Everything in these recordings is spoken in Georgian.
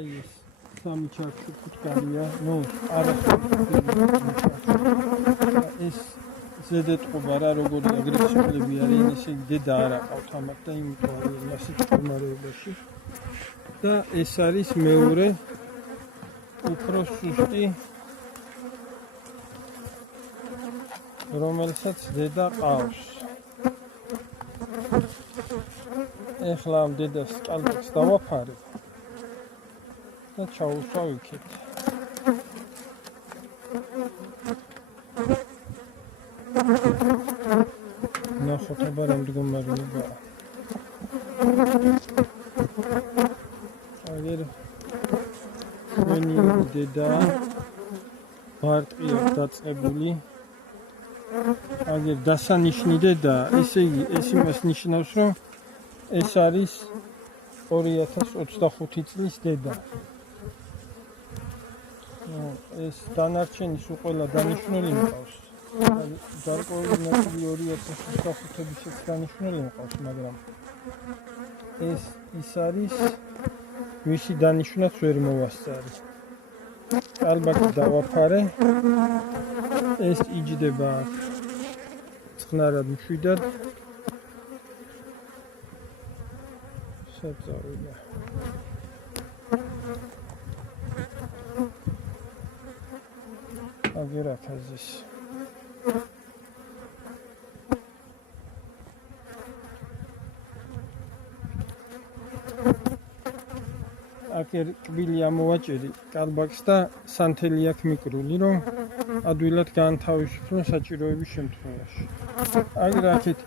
ეს სამი ჩარჩო ფუტკარია, ნუ არა ეს ზედეტყობა რა როგორი აგრესიულები არიან, ესე დედა არ აყავთ ამათ და იმიტომ არიან ასეთ მდგომარეობაში. და ეს არის მეორე უფრო სუსტი, რომელსაც დედა ყავს. ეხლა ამ დედას კალბაკს დავაფარებ და ჩაუსვავ იქით. ნახოთ აბა რა მდგომარეობაა. აგერ მენი დედა ბარტყია დაწყებული. აგერ დასანიშნი დედა, ესე იგი ეს იმას ნიშნავს, რომ ეს არის 2025 წლის დედა. ეს დანარჩენი სულ ყველა დანიშნული მყავს. გარკვეული ნაწილი 2025-ში დანიშნული მყავს, მაგრამ ეს ის არის, ვისი დანიშნაც ვერ მოვასწარი. კალბაკი დავაფარე. ეს იჯდება წყნარად მშვიდად. საწავიდა. აგერ ათაზის. აგერ კბილი ამოვაჭერი კალბაკს და სანთელი აქვს მიკრული, რომ ადვილად გაანთავისუფლონ საჭიროების შემთხვევაში. აგერ აქეთ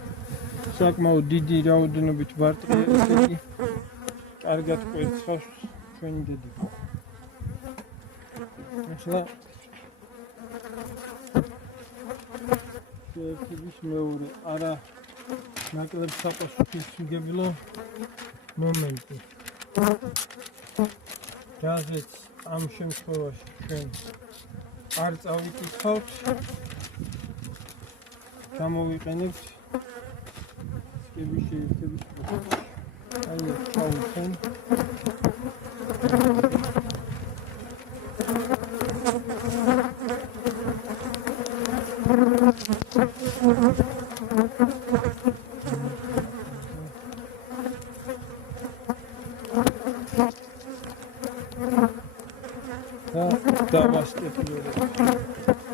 საკმაოდ დიდი რაოდენობით ბარტყია, ესე იგი კარგად კვერცხავს ჩვენი დედა. ახლა ერთის მეორე არა ნაკლებ საპასუხისმგებლო მომენტი. რაზეც ამ შემთხვევაში ჩვენ არ წავიკითხავთ, გამოვიყენებთ შეერთების პროცესში. აი ეს ჩავუხენ. და დავასკეთლერებ.